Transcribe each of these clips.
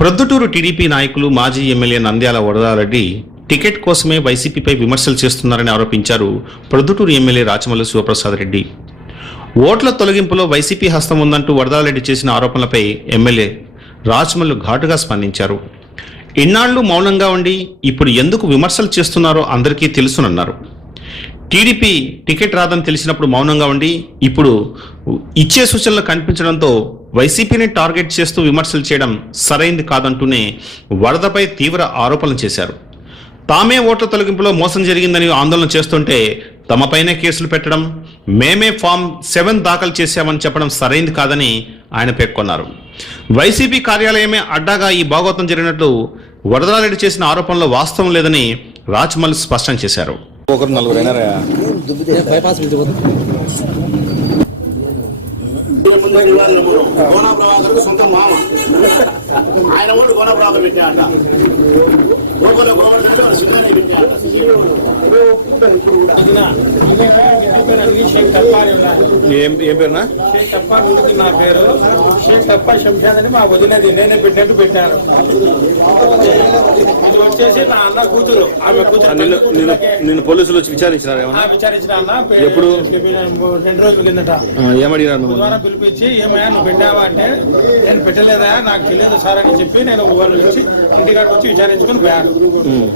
Proddatur TDP నాయకులు మాజీ MLA Nandyal Varada Reddy ticket కోసమే వైసీపీపై విమర్శలు చేస్తున్నారని ఆరోపించారు ప్రొద్దుటూరు ఎమ్మెల్యే రాచమల్లి శివప్రసాద్ రెడ్డి. ఓట్ల తొలగింపులో వైసీపీ హస్తం ఉందంటూ వరదారెడ్డి చేసిన ఆరోపణలపై ఎమ్మెల్యే రాచమల్లు ఘాటుగా స్పందించారు. ఇన్నాళ్ళు మౌనంగా ఉండి ఇప్పుడు ఎందుకు విమర్శలు చేస్తున్నారో అందరికీ తెలుసునన్నారు. టీడీపీ టికెట్ రాదని తెలిసినప్పుడు మౌనంగా ఉండి ఇప్పుడు ఇచ్చే సూచనలు కనిపించడంతో వైసీపీని టార్గెట్ చేస్తూ విమర్శలు చేయడం సరైంది కాదంటూనే వరదపై తీవ్ర ఆరోపణలు చేశారు. తామే ఓట్ల తొలగింపులో మోసం జరిగిందని ఆందోళన చేస్తుంటే తమపైనే కేసులు పెట్టడం మేమే ఫామ్ సెవెన్ దాఖలు చేశామని చెప్పడం సరైంది కాదని ఆయన పేర్కొన్నారు. వైసీపీ కార్యాలయమే అడ్డాగా ఈ భాగోతం జరిగినట్లు వరదరారెడ్డి చేసిన ఆరోపణలో వాస్తవం లేదని రాజ్మల్ స్పష్టం చేశారు. గోనా ప్రభాకర్ సొంత మామ. ఆయన ఓటు గోనా ప్రభాకర్ గోకుల గోవర్ధన్ సుందరని. ఏం ఏం పేరునా? షేక్ నా పేరు. షేక్ టప్పా శంషాద్ అని మా వదినది. నేనే పెట్టినట్టు పెట్టాను. ఇది వచ్చేసి నా అన్న కూతురు. ఆమె కూతురు నిన్ను పోలీసులు వచ్చి విచారించినారు ఏమన్నా? విచారించిన అన్న. ఎప్పుడు? రెండు రోజుల కిందట ఏమడిగారు పిలిపించి ఏమయ్యా నువ్వు పెట్టావా అంటే నేను పెట్టలేదా? నాకు తెలియదు సార్ అని చెప్పి నేను వాళ్ళు వచ్చి ఇంటికాడ వచ్చి విచారించుకొని ఉమ్.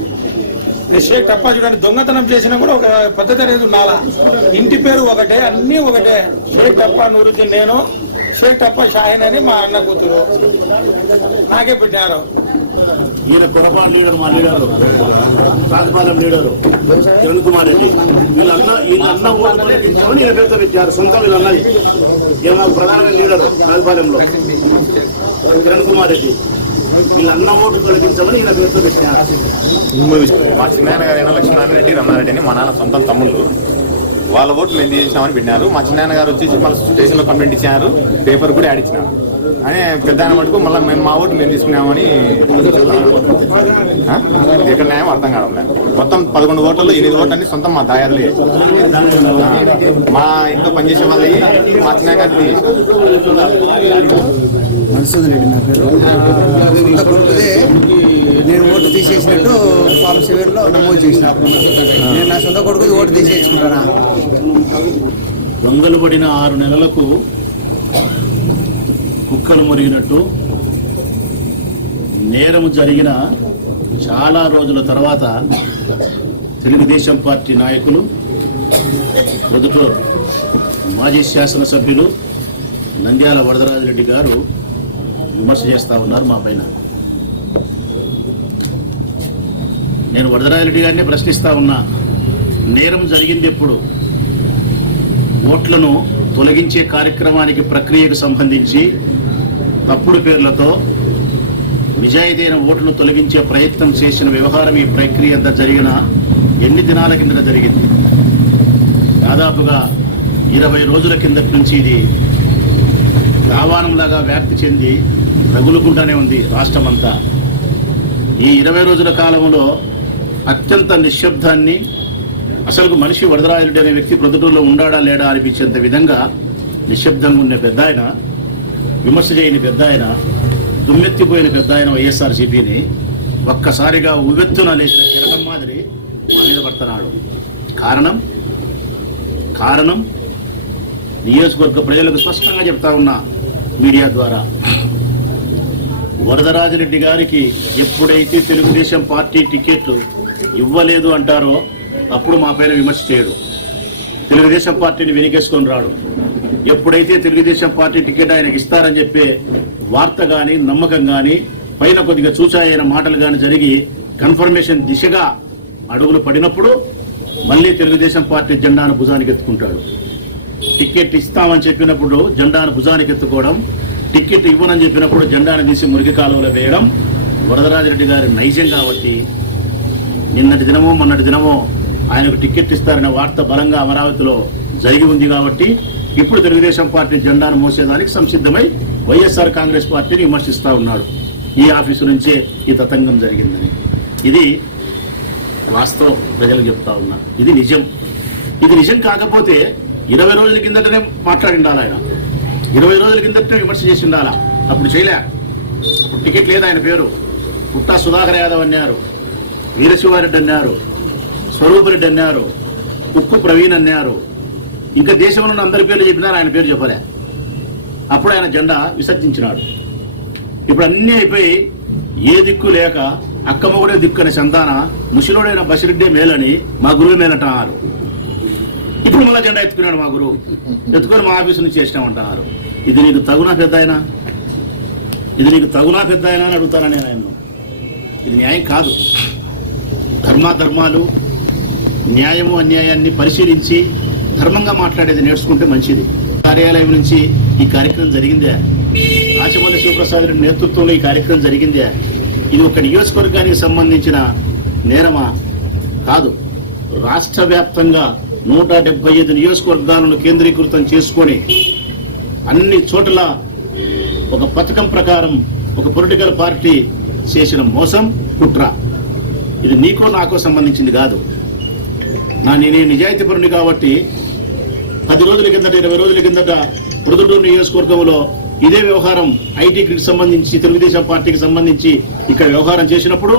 ఈ షేక్ టప్పా చూడండి దొంగతనం చేసినా కూడా ఒక పద్ధతి అనేది ఉండాలా ఇంటి పేరు ఒకటే అన్ని ఒకటే. షేక్ టప్పా నూరుద్దీన్ నేను షేక్ టప్పా షాహిన్ అని మా అన్న కూతురు. నాకే పెట్టారు ఈయన కొడపాడు లీడర్ మా లీడరు రాజపాలెం లీడరు కిరణ్ కుమార్ రెడ్డి. వీళ్ళన్న ఈయన అన్న ఓటు ఈయన పెద్ద పెట్టారు సొంతం వీళ్ళన్నది ఈయన ప్రధాన లీడరు రాజపాలెంలో కిరణ్ కుమార్ రెడ్డి. వీళ్ళన్న ఓటు తొలగించామని ఈయన పెద్ద పెట్టారు మా చిన్నాయన గారు అయినా లక్ష్మీనారాయణ రెడ్డి రమణారెడ్డి అని మా నాన్న సొంతం తమ్ముళ్ళు. వాళ్ళ ఓట్లు మేము చేసినామని పెట్టినారు. మా చిన్నాయన గారు వచ్చేసి మళ్ళీ స్టేషన్లో కంప్లైంట్ ఇచ్చినారు పేపర్ కూడా యాడ్ ఇచ్చినారు. అని పెద్ద మటుకు మళ్ళీ మేము మా ఓట్లు మేము తీసుకున్నామని? ఎక్కడ న్యాయం అర్థం కావడం మొత్తం పదకొండు ఓట్లలో ఎనిమిది ఓట్లు అన్ని సొంతం మా దాయాదులే మా ఇంట్లో పనిచేసే వాళ్ళవి మా చిన్న గారు మధుసూదన్ రెడ్డి నా పేరు. సొంత కొడుకుదే నేను ఓటు తీసేసినట్టు ఫామ్ సెవెన్లో నమోదు చేసిన. నేను నా సొంత కొడుకు ఓటు తీసేసుకుంటానా? దొంగలు పడిన ఆరు నెలలకు కుక్కలు మురిగినట్టు నేరము జరిగిన చాలా రోజుల తర్వాత తెలుగుదేశం పార్టీ నాయకులు మొదట్లో మాజీ శాసనసభ్యులు నంద్యాల వరదరాజరెడ్డి గారు విమర్శ చేస్తూ ఉన్నారు మా పైన. నేను వరదరాజరెడ్డి గారిని ప్రశ్నిస్తా ఉన్నా నేరం జరిగింది ఎప్పుడు? ఓట్లను తొలగించే కార్యక్రమానికి ప్రక్రియకు సంబంధించి తప్పుడు పేర్లతో నిజాయితీన ఓట్లు తొలగించే ప్రయత్నం చేసిన వ్యవహారం ఈ ప్రక్రియ అంతా జరిగిన ఎన్ని దినాల కిందట జరిగింది? దాదాపుగా ఇరవై రోజుల కిందటి నుంచి ఇది దావానంలాగా వ్యాప్తి చెంది రగులుకుంటానే ఉంది రాష్ట్రమంతా. ఈ ఇరవై రోజుల కాలంలో అత్యంత నిశ్శబ్దాన్ని అసలు మనిషి వరదరాజుడు అనే వ్యక్తి ప్రొద్దుటూరులో ఉండాడా లేడా అనిపించేంత విధంగా నిశ్శబ్దంగా ఉన్న పెద్ద ఆయన విమర్శ చేయని పెద్ద ఆయన దుమ్మెత్తిపోయిన పెద్ద ఆయన వైఎస్ఆర్సీపీని ఒక్కసారిగా ఉవ్వెత్తున లేచిన కిరణం మాదిరి మా మీద పడుతున్నాడు. కారణం? కారణం? నియోజకవర్గ ప్రజలకు స్పష్టంగా చెప్తా ఉన్నా మీడియా ద్వారా. వరదరాజరెడ్డి గారికి ఎప్పుడైతే తెలుగుదేశం పార్టీ టికెట్ ఇవ్వలేదు అంటారో అప్పుడు మా పైన విమర్శ చేయడు. తెలుగుదేశం పార్టీని వెనికేసుకొని రాడు. ఎప్పుడైతే తెలుగుదేశం పార్టీ టికెట్ ఆయనకి ఇస్తారని చెప్పే వార్త కానీ నమ్మకం కానీ పైన కొద్దిగా చూచాయైన మాటలు కానీ జరిగి కన్ఫర్మేషన్ దిశగా అడుగులు పడినప్పుడు మళ్ళీ తెలుగుదేశం పార్టీ జెండాను భుజానికి ఎత్తుకుంటాడు టికెట్ ఇస్తామని చెప్పినప్పుడు జెండాను భుజానికి ఎత్తుకోవడం టికెట్ ఇవ్వనని చెప్పినప్పుడు జెండాను తీసి మురికి కాలువలో వేయడం వరదరాజరెడ్డి గారి నైజం కాబట్టి నిన్నటి దినమో మొన్నటి దినమో ఆయనకు టికెట్ ఇస్తారనే వార్త బలంగా అమరావతిలో జరిగి ఉంది కాబట్టి ఇప్పుడు తెలుగుదేశం పార్టీ జెండాను మోసేదానికి సంసిద్ధమై వైఎస్ఆర్ కాంగ్రెస్ పార్టీని విమర్శిస్తూ ఉన్నాడు. ఈ ఆఫీసు నుంచే ఈ తతంగం జరిగిందని. ఇది వాస్తవం ప్రజలు చెప్తా ఉన్నా. ఇది నిజం. ఇది నిజం కాకపోతే ఇరవై రోజుల కిందటనే మాట్లాడిండాలి ఆయన. ఇరవై రోజుల కిందటనే విమర్శ చేసి ఉండాలా అప్పుడు చేయలే. అప్పుడు టికెట్ లేదు ఆయన పేరు. పుట్టా సుధాకర్ యాదవ్ అన్నారు. వీరశివారెడ్డి అన్నారు. స్వరూపరెడ్డి అన్నారు. ఉక్కు ప్రవీణ్ అన్నారు. ఇంకా దేశంలో ఉన్న అందరి పేర్లు చెప్పినారు ఆయన పేరు చెప్పలే. అప్పుడు ఆయన జెండా విసర్జించినాడు. ఇప్పుడు అన్నీ అయిపోయి ఏ దిక్కు లేక అక్కమ్మ కూడా దిక్కు అనే సంతాన ముసిలోడైన బసిరెడ్డే మేలని మా గురువు మేలంటున్నారు ఇప్పుడు మళ్ళీ జెండా ఎత్తుకున్నాడు మా గురువు. ఎత్తుకొని మా ఆఫీసు నుంచి చేసినామంటున్నారు ఇది నీకు తగునా పెద్ద ఆయన ఇది నీకు తగునా పెద్ద ఆయన అని అడుగుతాను నేను ఆయన ఇది న్యాయం కాదు. ధర్మాధర్మాలు న్యాయము అన్యాయాన్ని పరిశీలించి ధర్మంగా మాట్లాడేది నేర్చుకుంటే మంచిది. కార్యాలయం నుంచి ఈ కార్యక్రమం జరిగిందే. రాచమల్లి శివప్రసాద్ రెడ్డి నేతృత్వంలో ఈ కార్యక్రమం జరిగిందే. ఇది ఒక నియోజకవర్గానికి సంబంధించిన నేరమా? కాదు. రాష్ట్ర వ్యాప్తంగా నూట డెబ్బై ఐదు నియోజకవర్గాలను కేంద్రీకృతం చేసుకొని అన్ని చోట్ల ఒక పథకం ప్రకారం ఒక పొలిటికల్ పార్టీ చేసిన మోసం కుట్ర. ఇది నీకో నాకో సంబంధించింది కాదు. నా నేనే నిజాయితీపరుని కాబట్టి పది రోజుల కిందట ఇరవై రోజుల కిందట ప్రొద్దుటూరు నియోజకవర్గంలో ఇదే వ్యవహారం ఐటీకి సంబంధించి తెలుగుదేశం పార్టీకి సంబంధించి ఇక్కడ వ్యవహారం చేసినప్పుడు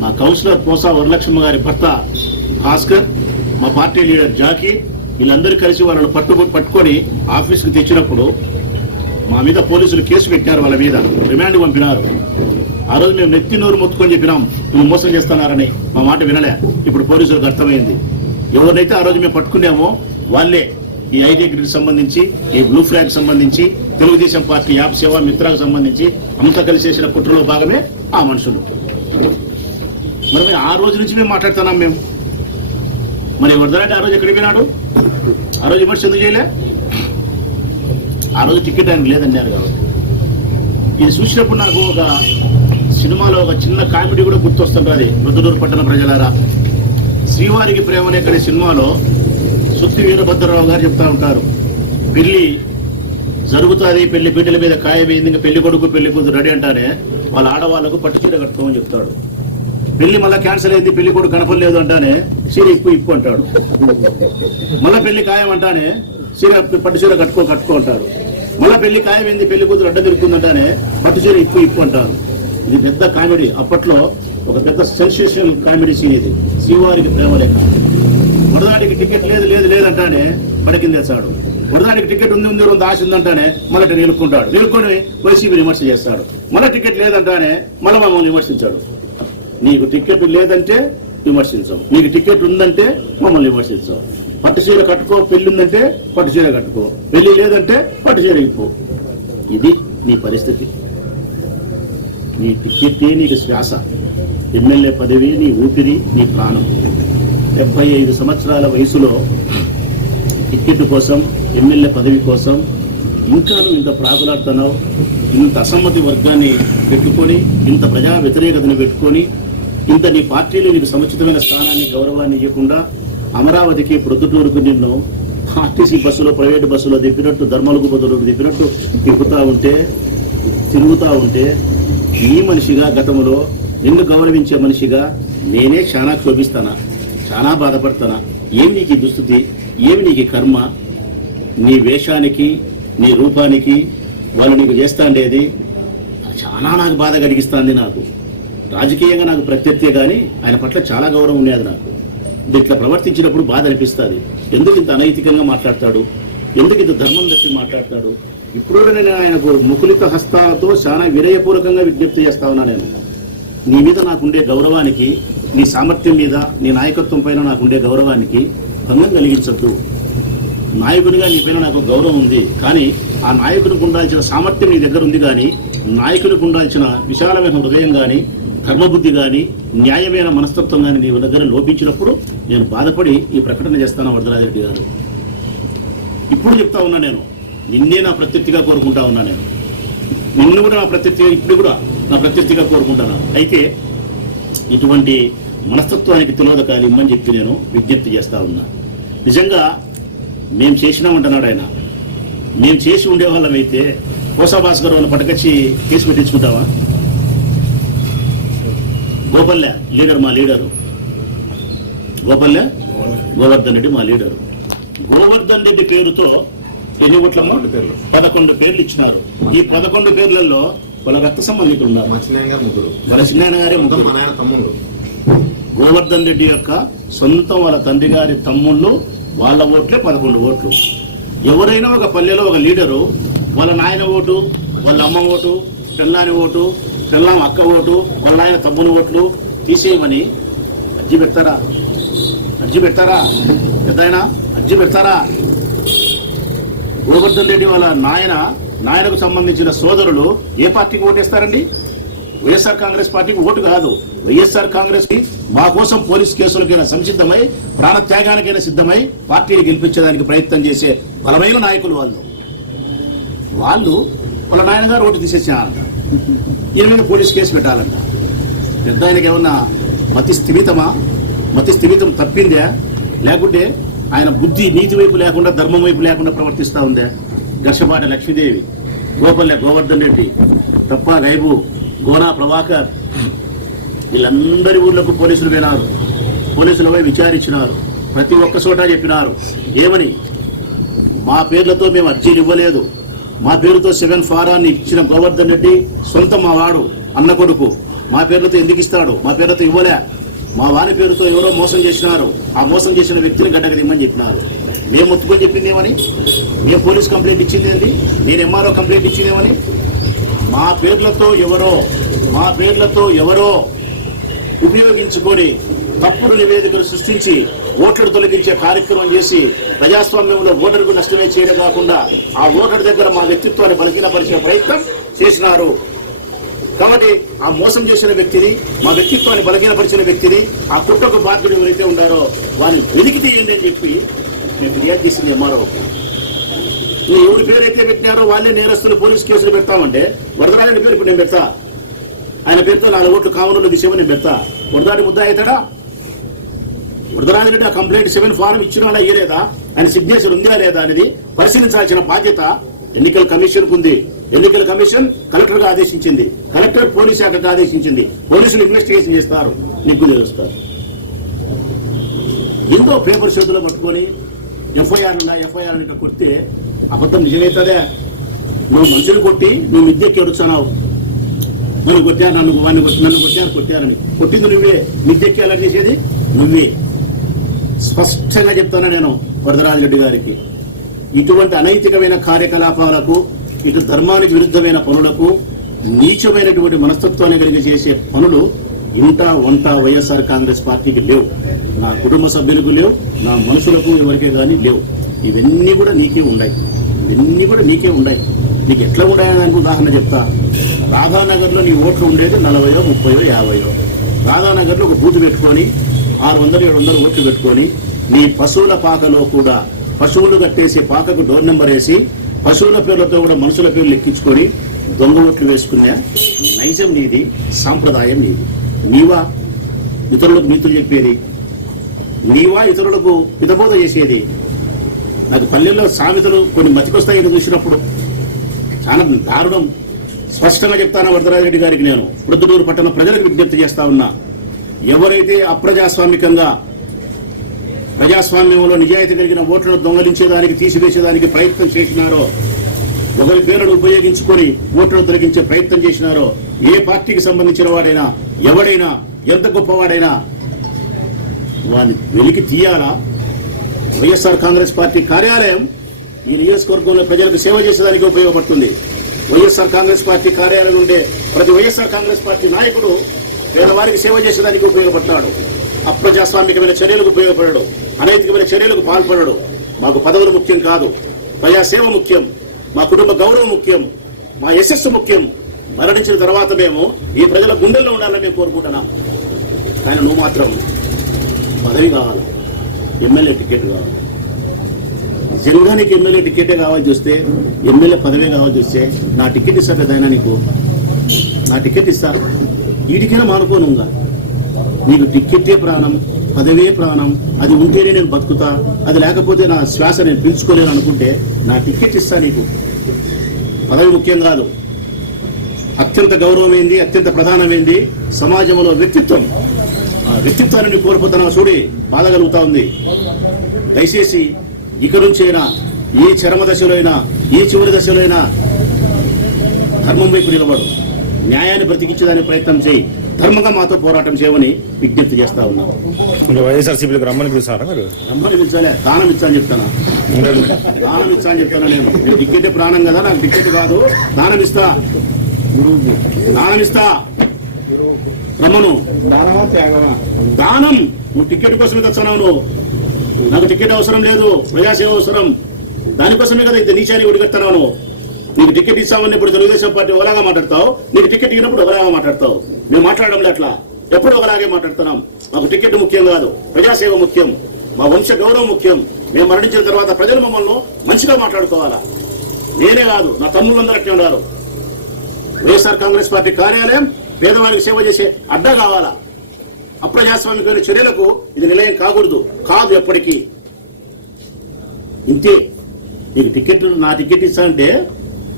మా కౌన్సిలర్ పోసా వరలక్ష్మ గారి భర్త భాస్కర్ మా పార్టీ లీడర్ జాకీ వీళ్ళందరూ కలిసి వాళ్ళని పట్టు పట్టుకొని ఆఫీస్కి తెచ్చినప్పుడు మా మీద పోలీసులు కేసు పెట్టారు వాళ్ళ మీద రిమాండ్ పంపినారు. ఆ రోజు మేము నెత్తి నోరు మొత్తుకొని చెప్పినాం నువ్వు మోసం చేస్తున్నారని. మా మాట వినలే. ఇప్పుడు పోలీసులకు అర్థమైంది. ఎవరినైతే ఆ రోజు మేము పట్టుకున్నామో వాళ్ళే ఈ ఐటీ సంబంధించి ఈ బ్లూ ఫ్లాగ్ సంబంధించి తెలుగుదేశం పార్టీ యాప్ సేవ మిత్రాకు సంబంధించి అంతా కలిసి చేసిన కుట్రలో భాగమే ఆ మనుషులు. మరి ఆ రోజు నుంచి మేము మాట్లాడుతున్నాం మేము. మరి వరదరాటి ఆ రోజు ఎక్కడికి పోయినాడు? ఆ రోజు విమర్శ ఎందుకు చేయలే? ఆ రోజు టికెట్ ఆయన లేదన్నారు కాబట్టి. ఇది చూసినప్పుడు నాకు ఒక సినిమాలో ఒక చిన్న కామెడీ కూడా గుర్తొస్తుంటుంది. మృదుడూరు పట్టణ ప్రజలారా. శ్రీవారికి ప్రేమ లేకనే సినిమాలో సుత్తి వీరభద్రరావు గారు చెప్తా ఉంటారు. పెళ్ళి జరుగుతుంది పెళ్ళి బిడ్డల మీద కాయ ఇంకా పెళ్ళి కొడుకు పెళ్ళి కూతురు రెడీ అంటానే వాళ్ళ ఆడవాళ్ళకు పట్టు చీర కట్టుకోమని చెప్తాడు. పెళ్ళి మళ్ళీ క్యాన్సిల్ అయింది పెళ్ళి కొడుకు కనపడలేదు అంటానే చీర ఇప్పు ఇప్పు అంటాడు. మళ్ళీ పెళ్ళి ఖాయం అంటానే చీర పట్టు చీర కట్టుకో కట్టుకో అంటాడు. మళ్ళీ పెళ్ళి ఖాయమైంది పెళ్ళి కూతురు అడ్డ తిరుగుతుందంటానే పట్టు చీర ఇప్పు ఇప్పు అంటారు ఇది పెద్ద కామెడీ. అప్పట్లో ఒక పెద్ద సెన్సేషనల్ కామెడీ సీన్ ఇది. శ్రీవారికి ప్రేమ లేక. వరదానికి టికెట్ లేదు లేదు లేదంటానే పడకిందేస్తాడు వరదానికి టికెట్ ఉంది ఉంది ఉంది ఆశ ఉందంటానే మళ్ళీ నిలుపుకుంటాడు. నిలుపుకొని వైసీపీ విమర్శ చేస్తాడు. మళ్ళీ టికెట్ లేదంటానే మళ్ళీ మమ్మల్ని విమర్శించాడు. నీకు టికెట్ లేదంటే విమర్శించాం నీకు టికెట్ ఉందంటే మమ్మల్ని విమర్శించాం పట్టుచీర కట్టుకో పెళ్ళి ఉందంటే పట్టు చీర కట్టుకో. పెళ్ళి లేదంటే పట్టుచీర ఇప్పు. ఇది నీ పరిస్థితి. నీ టిక్కెట్టే నీకు శ్వాస. ఎమ్మెల్యే పదవి నీ ఊపిరి నీ ప్రాణం. డెబ్బై ఐదు సంవత్సరాల వయసులో టిక్కెట్ కోసం ఎమ్మెల్యే పదవి కోసం ఇంకా నువ్వు ఇంత ప్రాకులాడుతున్నావు. ఇంత అసమ్మతి వర్గాన్ని పెట్టుకొని ఇంత ప్రజా వ్యతిరేకతను పెట్టుకొని ఇంత నీ పార్టీలో నీకు సముచితమైన స్థానాన్ని గౌరవాన్ని ఇవ్వకుండా అమరావతికి ప్రొద్దుటూరుకు నిన్ను ఆర్టీసీ బస్సులో ప్రైవేట్ బస్సులో దిప్పినట్టు ధర్మలకు బదులు దిప్పినట్టు తిప్పుతూ ఉంటే తిరుగుతూ ఉంటే ఈ మనిషిగా గతంలో నిన్ను గౌరవించే మనిషిగా నేనే చాలా క్షోభిస్తానా? చాలా బాధపడతానా? ఏమి నీకు దుస్థితి? ఏమి నీకు కర్మ? నీ వేషానికి నీ రూపానికి వాళ్ళు నీకు చేస్తాండేది? చాలా నాకు బాధ కలిగిస్తుంది నాకు. రాజకీయంగా నాకు ప్రత్యర్థి కానీ ఆయన పట్ల చాలా గౌరవం ఉండేది నాకు. ఇట్లా ప్రవర్తించినప్పుడు బాధ అనిపిస్తుంది. ఎందుకు ఇంత అనైతికంగా మాట్లాడతాడు? ఎందుకు ఇంత ధర్మం తప్పి మాట్లాడతాడు? ఇప్పుడు నేను ఆయనకు ముకులిత హస్తాలతో చాలా వినయపూర్వకంగా విజ్ఞప్తి చేస్తా ఉన్నా నేను. నీ మీద నాకుండే గౌరవానికి నీ సామర్థ్యం మీద నీ నాయకత్వం పైన నాకుండే గౌరవానికి భంగం కలిగించద్దు. నాయకునిగా నీ పైన నాకు గౌరవం ఉంది కానీ ఆ నాయకునికి ఉండాల్సిన సామర్థ్యం నీ దగ్గర ఉంది కానీ నాయకునికి ఉండాల్సిన విశాలమైన హృదయం కానీ కర్మబుద్ధి కానీ న్యాయమైన మనస్తత్వం కానీ నీ దగ్గర లోపించినప్పుడు నేను బాధపడి ఈ ప్రకటన చేస్తాను వరదరాజరెడ్డి గారు. ఇప్పుడు చెప్తా ఉన్నా నేను. నిన్నే నా ప్రత్యర్థిగా కోరుకుంటా ఉన్నా నేను. నిన్ను కూడా నా ప్రత్యర్థిగా ఇప్పుడు కూడా నా ప్రత్యర్థిగా కోరుకుంటాను? అయితే ఇటువంటి మనస్తత్వానికి తిలోదకాలు ఇమ్మని చెప్పి నేను విజ్ఞప్తి చేస్తా ఉన్నా. నిజంగా మేము చేసినామంటున్నాడు ఆయన. మేము చేసి ఉండేవాళ్ళం అయితే కోసా భాస్కర్ వాళ్ళని పట్టుకొచ్చి కేసు పెట్టించుకుంటావా? గోపల్లె లీడర్ మా లీడరు. గోపల్లె? గోవర్ధన్ రెడ్డి మా లీడరు. గోవర్ధన్ రెడ్డి పేరుతో ఎన్ని ఓట్లమ్మా పదకొండు పేర్లు. పదకొండు పేర్లు ఇచ్చినారు. ఈ పదకొండు పేర్లలో వాళ్ళ రక్త సంబంధికులు ఉన్నారు. వాళ్ళ చిన్న గారే ముగ్గురు. తమ్ముళ్ళు గోవర్ధన్ రెడ్డి యొక్క సొంతం వాళ్ళ తండ్రి గారి తమ్ముళ్ళు వాళ్ళ ఓట్లే పదకొండు ఓట్లు. ఎవరైనా ఒక పల్లెలో ఒక లీడరు వాళ్ళ నాయన ఓటు వాళ్ళ అమ్మ ఓటు పెళ్ళాని ఓటు పెళ్ళాం అక్క ఓటు వాళ్ళ నాయన తమ్ముని ఓట్లు తీసేయమని అర్జీ పెడతారా? అర్జీ పెడతారా? పెద్దయినా? అర్జీ పెడతారా? గోవర్ధన్ రెడ్డి వాళ్ళ నాయన నాయనకు సంబంధించిన సోదరులు ఏ పార్టీకి ఓటేస్తారండి? వైఎస్ఆర్ కాంగ్రెస్ పార్టీకి ఓటు కాదు. వైఎస్ఆర్ కాంగ్రెస్ మా కోసం పోలీస్ కేసులకైనా సంసిద్ధమై ప్రాణత్యాగానికైనా సిద్ధమై పార్టీని గెలిపించడానికి ప్రయత్నం చేసే బలమైన నాయకులు వాళ్ళు. వాళ్ళు వాళ్ళ నాయనగారు ఓటు తీసేసినారంట. ఈయన మీద పోలీస్ కేసు పెట్టాలంట. పెద్ద ఆయనకి ఏమన్నా మతి స్థిమితమా? మతి స్థిమితం తప్పిందే? లేకుంటే ఆయన బుద్ధి నీతి వైపు లేకుండా ధర్మం వైపు లేకుండా ప్రవర్తిస్తూ ఉందా? ఘర్షపాట లక్ష్మీదేవి గోపల్లె గోవర్ధన్ రెడ్డి తప్ప గైబు గోనా ప్రభాకర్ వీళ్ళందరి ఊర్లకు పోలీసులు వినారు పోలీసులపై విచారించినారు. ప్రతి ఒక్క చోట చెప్పినారు. ఏమని? మా పేర్లతో మేము అర్జీలు ఇవ్వలేదు. మా పేరుతో సెవెన్ ఫారాన్ని ఇచ్చిన గోవర్ధన్ రెడ్డి సొంతం మా వాడు అన్న కొడుకు. మా పేర్లతో ఎందుకు ఇస్తాడు? మా పేర్లతో ఇవ్వలే. మా వారి పేరుతో ఎవరో మోసం చేసినారు. ఆ మోసం చేసిన వ్యక్తిని గడ్డగదిమ్మని చెప్పినారు. మేము ఒత్తుకొని చెప్పిందేమని? మేము పోలీస్ కంప్లైంట్ ఇచ్చిందేంది నేను ఎంఆర్ఓ కంప్లైంట్ ఇచ్చిందేమని? మా పేర్లతో ఎవరో మా పేర్లతో ఎవరో ఉపయోగించుకొని తప్పుడు నివేదికలు సృష్టించి ఓటర్ తొలగించే కార్యక్రమం చేసి ప్రజాస్వామ్యంలో ఓటరుకు నష్టమే చేయడం కాకుండా ఆ ఓటర్ దగ్గర మా వ్యక్తిత్వాన్ని బలహీనపరిచే ప్రయత్నం చేసినారు. కాబట్టి ఆ మోసం చేసిన వ్యక్తిని మా వ్యక్తిత్వాన్ని బలహీనపరిచిన వ్యక్తిని ఆ కుట్రకు బాధ్యుడు ఎవరైతే ఉన్నారో వారిని వెలికి తీయండి అని చెప్పి నేను ఫిర్యాదు చేసింది ఎంఆర్ఓ. నువ్వు ఎవరి పేరు అయితే పెట్టినారో వాళ్ళే నేరస్తులు పోలీస్ కేసులు పెడతామంటే వరదరాజుడి పేరు ఇప్పుడు నేను పెడతా. ఆయన పేరుతో నాలుగు ఓట్లు కామన్లో తీసేమని నేను పెడతా. వరదాడి ముద్ద అవుతాడా? వరదరాజురెడ్డి ఆ కంప్లైంట్ సెవెన్ ఫారం ఇచ్చిన ఇయ్యలేదా ఆయన సిగ్నేచర్ ఉందా లేదా అనేది పరిశీలించాల్సిన బాధ్యత ఎన్నికల కమిషన్కు ఉంది. ఎన్నికల కమిషన్ కలెక్టర్గా ఆదేశించింది. కలెక్టర్ పోలీస్ శాఖకు ఆదేశించింది. పోలీసులు ఇన్వెస్టిగేషన్ చేస్తారు. నీకు తెలుస్తారు ఎంతో పేపర్ చేతుల్లో పట్టుకొని ఎఫ్ఐఆర్ ఉన్నా ఎఫ్ఐఆర్ అని కొడితే అబద్ధం నిజమైతుందే? నువ్వు మనుషులు కొట్టి నువ్వు మిద్దెక్కి ఎడుచున్నావు నన్ను కొట్టారు నన్ను వాడిని కొట్టి నన్ను కొట్టారు కొట్టారని. కొట్టింది నువ్వే. మిద్దెక్కి ఎలా చేసేది నువ్వే. స్పష్టంగా చెప్తాను నేను వరదరాజరెడ్డి గారికి. ఇటువంటి అనైతికమైన కార్యకలాపాలకు ఇటు ధర్మానికి విరుద్ధమైన పనులకు నీచమైనటువంటి మనస్తత్వాన్ని కలిగి చేసే పనులు ఇంత వంట వైఎస్ఆర్ కాంగ్రెస్ పార్టీకి లేవు. నా కుటుంబ సభ్యులకు లేవు నా మనుషులకు ఎవరికే కానీ లేవు. ఇవన్నీ కూడా నీకే ఉన్నాయి. ఇవన్నీ కూడా నీకే ఉన్నాయి. నీకు ఎట్లా ఉన్నాయని ఉదాహరణ చెప్తా. రాధానగర్లో నీ ఓట్లు ఉండేది నలభయో ముప్పయో యాభయో. రాధానగర్లో ఒక బూత్ పెట్టుకొని ఆరు వందలు ఏడు వందలు ఓట్లు పెట్టుకొని నీ పశువుల పాకలో కూడా పశువులు కట్టేసి పాకకు డోర్ నెంబర్ వేసి పశువుల పేర్లతో కూడా మనుషుల పేర్లు ఎక్కించుకొని దొంగ ఓట్లు వేసుకునే నైజం నీది సాంప్రదాయం నీది. నీవా ఇతరులకు నీతులు చెప్పేది? నీవా ఇతరులకు పితబోధ చేసేది? నాకు పల్లెల్లో సామెతలు కొన్ని మతికొస్తాయని చూసినప్పుడు చాలా దారుణం. స్పష్టంగా చెప్తాను వరదరాజరెడ్డి గారికి నేను? ప్రొద్దుటూరు పట్టణ ప్రజలకు విజ్ఞప్తి చేస్తా ఉన్నా. ఎవరైతే అప్రజాస్వామికంగా ప్రజాస్వామ్యంలో నిజాయితీ కలిగిన ఓట్లను దొంగలించేదానికి తీసివేసేదానికి ప్రయత్నం చేసినారో ఒకరి పేరును ఉపయోగించుకొని ఓట్లను తొలగించే ప్రయత్నం చేసినారో ఏ పార్టీకి సంబంధించిన వాడైనా ఎవడైనా ఎంత గొప్పవాడైనా వారిని వెలికి తీయాలా? వైఎస్ఆర్ కాంగ్రెస్ పార్టీ కార్యాలయం ఈ నియోజకవర్గంలో ప్రజలకు సేవ చేసేదానికి ఉపయోగపడుతుంది. వైఎస్ఆర్ కాంగ్రెస్ పార్టీ కార్యాలయం ఉండే ప్రతి వైఎస్ఆర్ కాంగ్రెస్ పార్టీ నాయకుడు పేదవారికి సేవ చేసేదానికి ఉపయోగపడతాడు. అప్రజాస్వామికమైన చర్యలకు ఉపయోగపడడు. అనైతికమైన చర్యలకు పాల్పడడు. మాకు పదవులు ముఖ్యం కాదు. ప్రజాసేవ ముఖ్యం. మా కుటుంబ గౌరవం ముఖ్యం. మా యశస్సు ముఖ్యం. మరణించిన తర్వాత మేము ఈ ప్రజల గుండెల్లో ఉండాలని మేము కోరుకుంటున్నాం. కానీ నువ్వు మాత్రం పదవి కావాలి. ఎమ్మెల్యే టికెట్ కావాలి. నిజంగా నీకు ఎమ్మెల్యే టికెటే కావాలి చూస్తే ఎమ్మెల్యే పదవే కావాలి చూస్తే నా టికెట్ ఇస్తా పెద్దయినా నీకు? నా టికెట్ ఇస్తా. వీటికైనా మానుకోనుగా. నీకు టిక్కెట్టే ప్రాణం పదవే ప్రాణం అది ఉంటేనే నేను బతుకుతా అది లేకపోతే నా శ్వాస నేను పిలుచుకోలేను అనుకుంటే నా టికెట్ ఇస్తా నీకు. పదవి ముఖ్యం కాదు. అత్యంత గౌరవమైంది అత్యంత ప్రధానమైంది? సమాజంలో వ్యక్తిత్వం. ఆ వ్యక్తిత్వాన్ని కోల్పోతున్న చూడి బాధ కలుగుతా ఉంది. దయచేసి ఇక అయినా ఏ చరమ దశలో అయినా ఏ చివరి దశలో అయినా ధర్మం వైపు నిలబడు. న్యాయాన్ని బ్రతికించేదానికి ప్రయత్నం చేయి. ధర్మంగా మాతో పోరాటం చేయమని విజ్ఞప్తి చేస్తా ఉన్నాం. మీరు వైఎస్ఆర్సీపీలకు రమ్మని పిలుస్తారా మీరు? రమ్మని పిలిచాలే దానం ఇచ్చా అని చెప్తానా? దానం ఇచ్చా అని చెప్తానా నేను? నేను టికెట్ ప్రాణం కదా నాకు టికెట్ కాదు దానం ఇస్తా. దానం ఇస్తా. రమ్మను. దానం నువ్వు టికెట్ కోసమే తెచ్చున్నావు నువ్వు. నాకు టికెట్ అవసరం లేదు ప్రజాసేవ అవసరం. దానికోసమే కదా ఇంత నీచాన్ని ఒడిగడుతున్నావు నువ్వు. నీకు టికెట్ ఇస్తామని ఇప్పుడు తెలుగుదేశం పార్టీ ఒకలాగా మాట్లాడతావు నీకు టికెట్ ఇచ్చినప్పుడు ఒకలాగా మాట్లాడతావు. మేము మాట్లాడడం అట్లా. ఎప్పుడు ఒకలాగే మాట్లాడుతున్నాం. మాకు టికెట్ ముఖ్యం కాదు. ప్రజాసేవ ముఖ్యం. మా వంశ గౌరవం ముఖ్యం. మేము మరణించిన తర్వాత ప్రజలు మమ్మల్ని మంచిగా మాట్లాడుకోవాలా? నేనే కాదు. నా తమ్ముళ్ళందరూ అట్లే ఉన్నారు. వైఎస్ఆర్ కాంగ్రెస్ పార్టీ కార్యాలయం పేదవారికి సేవ చేసే అడ్డా కావాలా? అప్రజాస్వామికమైన చర్యలకు ఇది నిలయం కాకూడదు. కాదు ఎప్పటికీ. ఇంతే. నీకు టికెట్ నా టికెట్ ఇస్తానంటే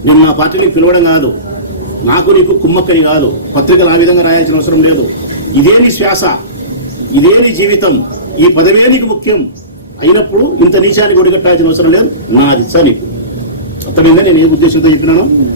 నేను నా పార్టీని పిలవడం కాదు. నాకు నీకు కుమ్మక్కని కాదు. పత్రికలు ఆ విధంగా రాయాల్సిన అవసరం లేదు. ఇదే నీ శ్వాస. ఇదే నీ జీవితం. ఈ పదవే నీకు ముఖ్యం. అయినప్పుడు ఇంత నీచానికి ఒడిగట్టాల్సిన అవసరం లేదు. నాది ఇచ్చా నీకు. అర్థమైందా? నేను ఏ ఉద్దేశంతో చెప్పినాను?